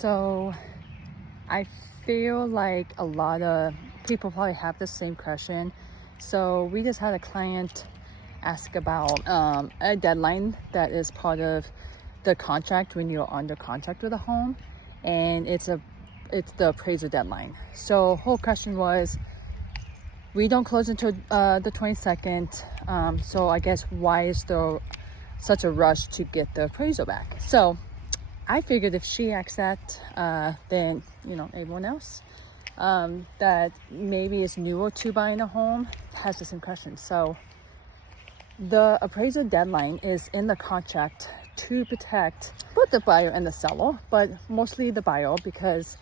So I feel like a lot of people probably have the same question. So we just had a client ask about a deadline that is part of the contract when you're under contract with a home, and it's the appraisal deadline. So whole question was, we don't close until the 22nd, so I guess why is there such a rush to get the appraisal back? So I figured if she asks that, then everyone else that maybe is newer to buying a home has the same question. So the appraisal deadline is in the contract to protect both the buyer and the seller, but mostly the buyer, because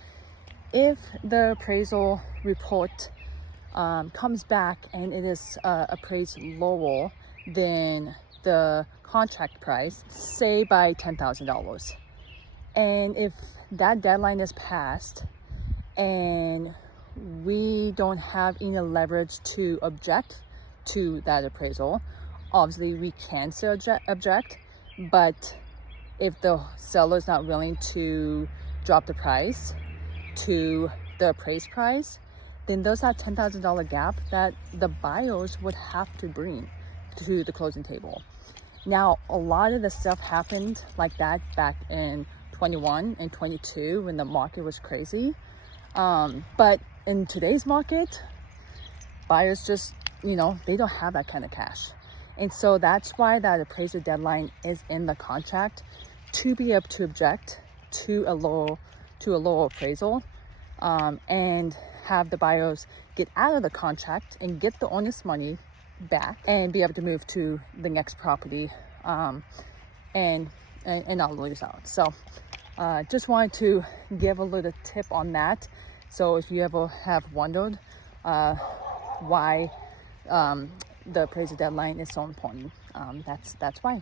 if the appraisal report comes back and it is appraised lower than the contract price, say by $10,000, and if that deadline is passed and we don't have any leverage to object to that appraisal, obviously we can still object. But if the seller is not willing to drop the price to the appraised price, then there's that $10,000 gap that the buyers would have to bring to the closing table. Now, a lot of the stuff happened like that back in 21 and 22 when the market was crazy. But in today's market, buyers just, they don't have that kind of cash. And so that's why that appraisal deadline is in the contract, to be able to object to a lower appraisal, and have the buyers get out of the contract and get the owner's money back and be able to move to the next property, and not lose out. So just wanted to give a little tip on that. So if you ever have wondered why the appraisal deadline is so important, that's why.